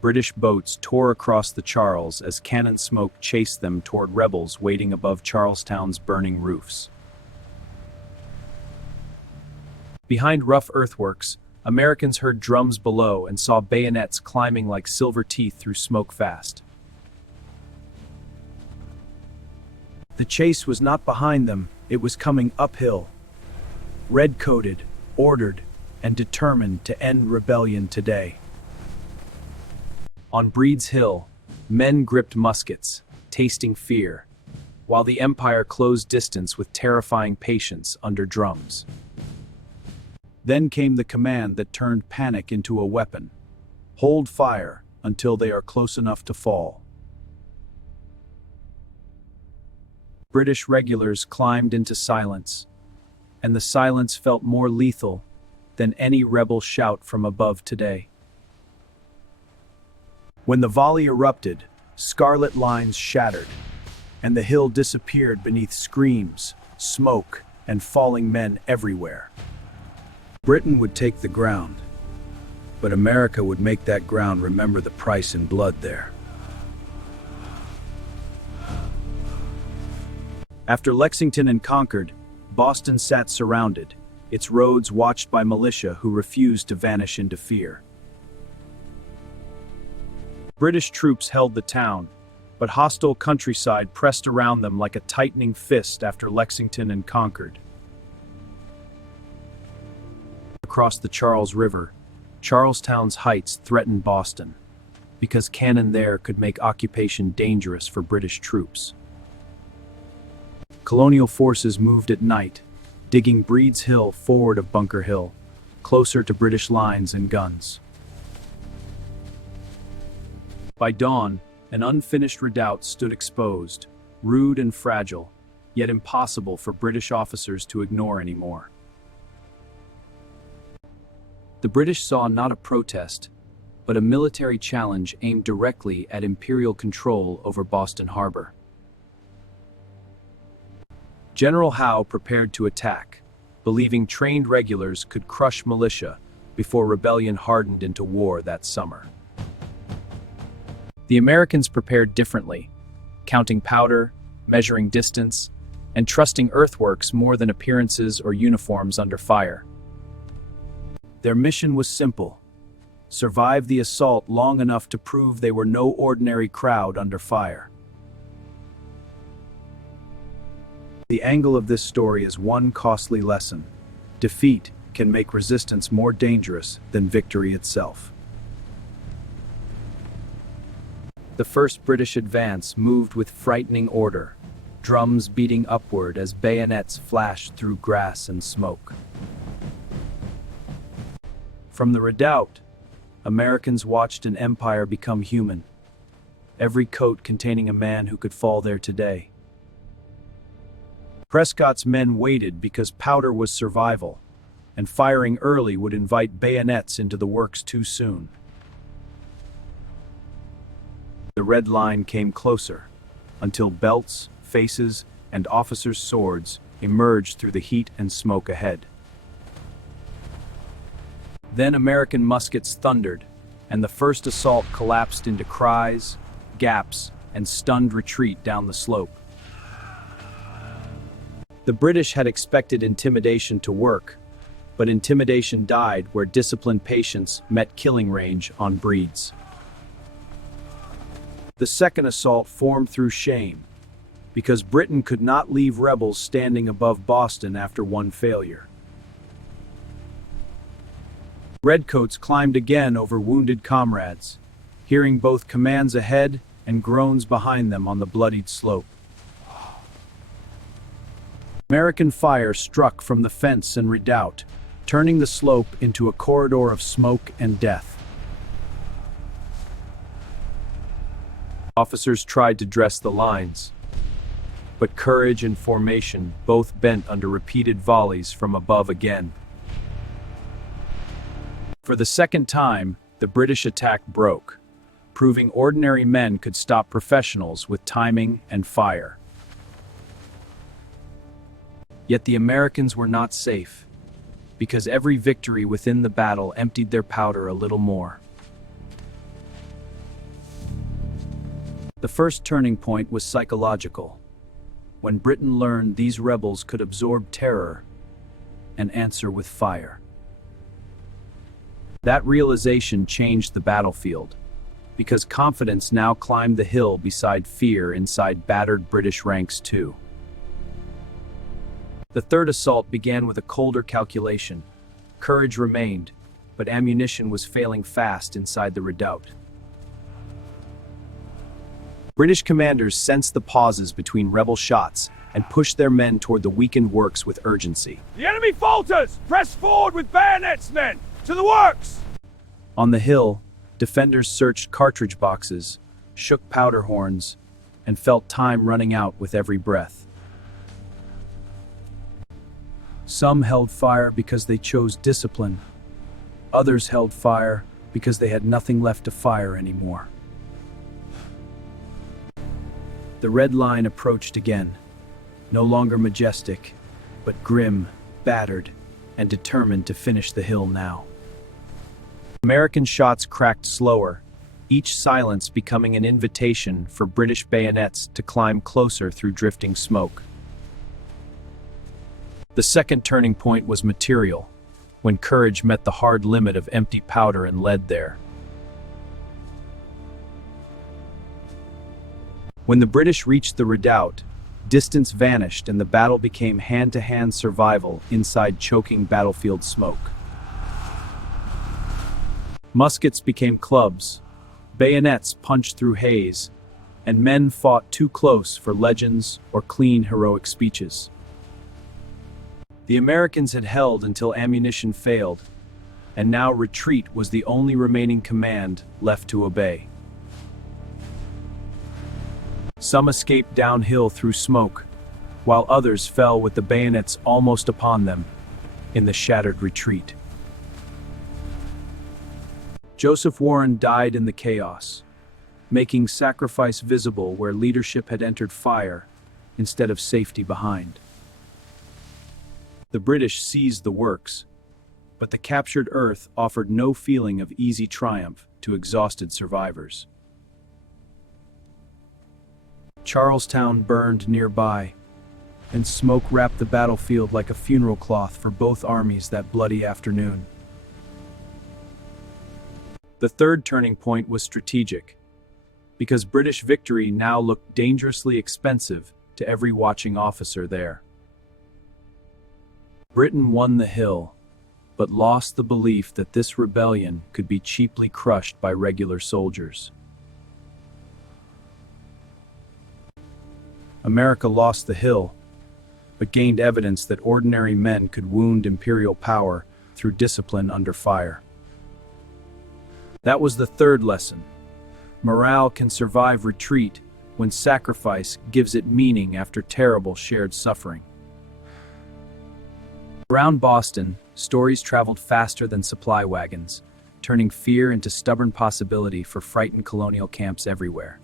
British boats tore across the Charles as cannon smoke chased them toward rebels waiting above Charlestown's burning roofs. Behind rough earthworks, Americans heard drums below and saw bayonets climbing like silver teeth through smoke fast. The chase was not behind them, it was coming uphill. Red-coated, ordered, and determined to end rebellion today. On Breed's Hill, men gripped muskets, tasting fear, while the Empire closed distance with terrifying patience under drums. Then came the command that turned panic into a weapon. Hold fire until they are close enough to fall. British regulars climbed into silence, and the silence felt more lethal than any rebel shout from above today. When the volley erupted, scarlet lines shattered, and the hill disappeared beneath screams, smoke, and falling men everywhere. Britain would take the ground, but America would make that ground remember the price in blood there. After Lexington and Concord, Boston sat surrounded, its roads watched by militia who refused to vanish into fear. British troops held the town, but hostile countryside pressed around them like a tightening fist after Lexington and Concord. Across the Charles River, Charlestown's heights threatened Boston, because cannon there could make occupation dangerous for British troops. Colonial forces moved at night, digging Breed's Hill forward of Bunker Hill, closer to British lines and guns. By dawn, an unfinished redoubt stood exposed, rude and fragile, yet impossible for British officers to ignore anymore. The British saw not a protest, but a military challenge aimed directly at imperial control over Boston Harbor. General Howe prepared to attack, believing trained regulars could crush militia before rebellion hardened into war that summer. The Americans prepared differently, counting powder, measuring distance, and trusting earthworks more than appearances or uniforms under fire. Their mission was simple: survive the assault long enough to prove they were no ordinary crowd under fire. The angle of this story is one costly lesson. Defeat can make resistance more dangerous than victory itself. The first British advance moved with frightening order, drums beating upward as bayonets flashed through grass and smoke. From the redoubt, Americans watched an empire become human, every coat containing a man who could fall there today. Prescott's men waited because powder was survival, and firing early would invite bayonets into the works too soon. The red line came closer, until belts, faces, and officers' swords emerged through the heat and smoke ahead. Then American muskets thundered, and the first assault collapsed into cries, gaps, and stunned retreat down the slope. The British had expected intimidation to work, but intimidation died where disciplined patience met killing range on Breed's. The second assault formed through shame, because Britain could not leave rebels standing above Boston after one failure. Redcoats climbed again over wounded comrades, hearing both commands ahead and groans behind them on the bloodied slope. American fire struck from the fence and redoubt, turning the slope into a corridor of smoke and death. Officers tried to dress the lines, but courage and formation both bent under repeated volleys from above again. For the second time, the British attack broke, proving ordinary men could stop professionals with timing and fire. Yet the Americans were not safe, because every victory within the battle emptied their powder a little more. The first turning point was psychological, when Britain learned these rebels could absorb terror and answer with fire. That realization changed the battlefield, because confidence now climbed the hill beside fear inside battered British ranks too. The third assault began with a colder calculation. Courage remained, but ammunition was failing fast inside the redoubt. British commanders sensed the pauses between rebel shots and pushed their men toward the weakened works with urgency. The enemy falters! Press forward with bayonets, men! To the works! On the hill, defenders searched cartridge boxes, shook powder horns, and felt time running out with every breath. Some held fire because they chose discipline. Others held fire because they had nothing left to fire anymore. The red line approached again, no longer majestic, but grim, battered, and determined to finish the hill now. American shots cracked slower, each silence becoming an invitation for British bayonets to climb closer through drifting smoke. The second turning point was material, when courage met the hard limit of empty powder and lead there. When the British reached the redoubt, distance vanished and the battle became hand-to-hand survival inside choking battlefield smoke. Muskets became clubs, bayonets punched through haze, and men fought too close for legends or clean heroic speeches. The Americans had held until ammunition failed, and now retreat was the only remaining command left to obey. Some escaped downhill through smoke, while others fell with the bayonets almost upon them in the shattered retreat. Joseph Warren died in the chaos, making sacrifice visible where leadership had entered fire instead of safety behind. The British seized the works, but the captured earth offered no feeling of easy triumph to exhausted survivors. Charlestown burned nearby, and smoke wrapped the battlefield like a funeral cloth for both armies that bloody afternoon. The third turning point was strategic, because British victory now looked dangerously expensive to every watching officer there. Britain won the hill, but lost the belief that this rebellion could be cheaply crushed by regular soldiers. America lost the hill, but gained evidence that ordinary men could wound imperial power through discipline under fire. That was the third lesson. Morale can survive retreat when sacrifice gives it meaning after terrible shared suffering. Around Boston, stories traveled faster than supply wagons, turning fear into stubborn possibility for frightened colonial camps everywhere.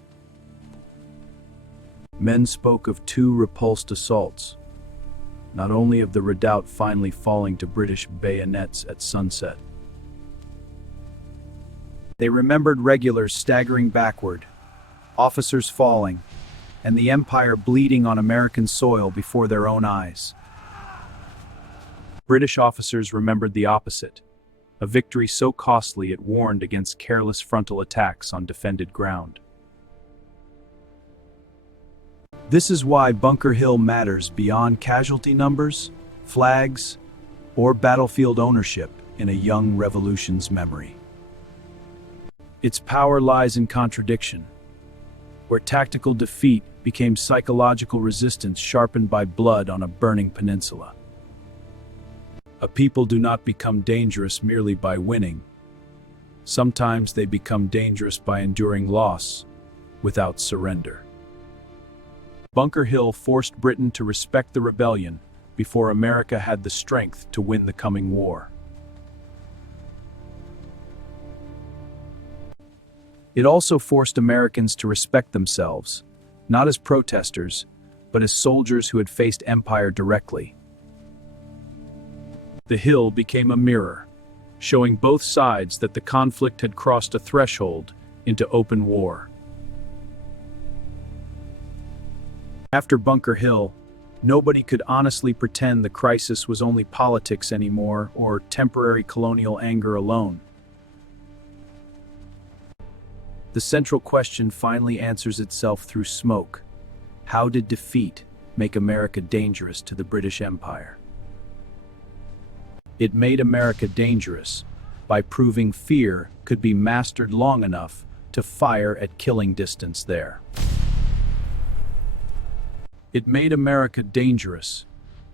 Men spoke of 2 repulsed assaults, not only of the redoubt finally falling to British bayonets at sunset. They remembered regulars staggering backward, officers falling, and the Empire bleeding on American soil before their own eyes. British officers remembered the opposite, a victory so costly it warned against careless frontal attacks on defended ground. This is why Bunker Hill matters beyond casualty numbers, flags, or battlefield ownership in a young revolution's memory. Its power lies in contradiction, where tactical defeat became psychological resistance sharpened by blood on a burning peninsula. A people do not become dangerous merely by winning. Sometimes they become dangerous by enduring loss without surrender. Bunker Hill forced Britain to respect the rebellion before America had the strength to win the coming war. It also forced Americans to respect themselves, not as protesters, but as soldiers who had faced empire directly. The hill became a mirror, showing both sides that the conflict had crossed a threshold into open war. After Bunker Hill, nobody could honestly pretend the crisis was only politics anymore or temporary colonial anger alone. The central question finally answers itself through smoke. How did defeat make America dangerous to the British Empire? It made America dangerous by proving fear could be mastered long enough to fire at killing distance there. It made America dangerous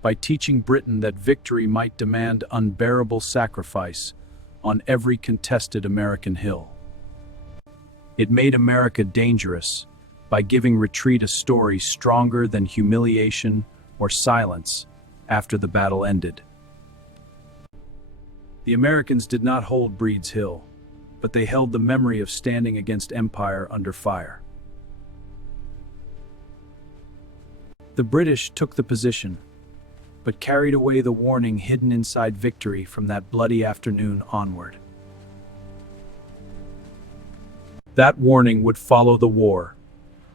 by teaching Britain that victory might demand unbearable sacrifice on every contested American hill. It made America dangerous by giving retreat a story stronger than humiliation or silence after the battle ended. The Americans did not hold Breed's Hill, but they held the memory of standing against empire under fire. The British took the position, but carried away the warning hidden inside victory from that bloody afternoon onward. That warning would follow the war,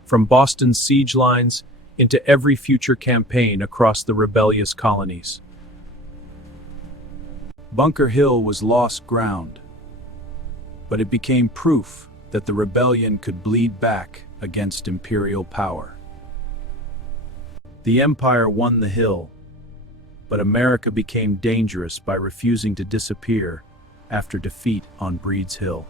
from Boston's siege lines into every future campaign across the rebellious colonies. Bunker Hill was lost ground, but it became proof that the rebellion could bleed back against imperial power. The empire won the hill, but America became dangerous by refusing to disappear after defeat on Breed's Hill.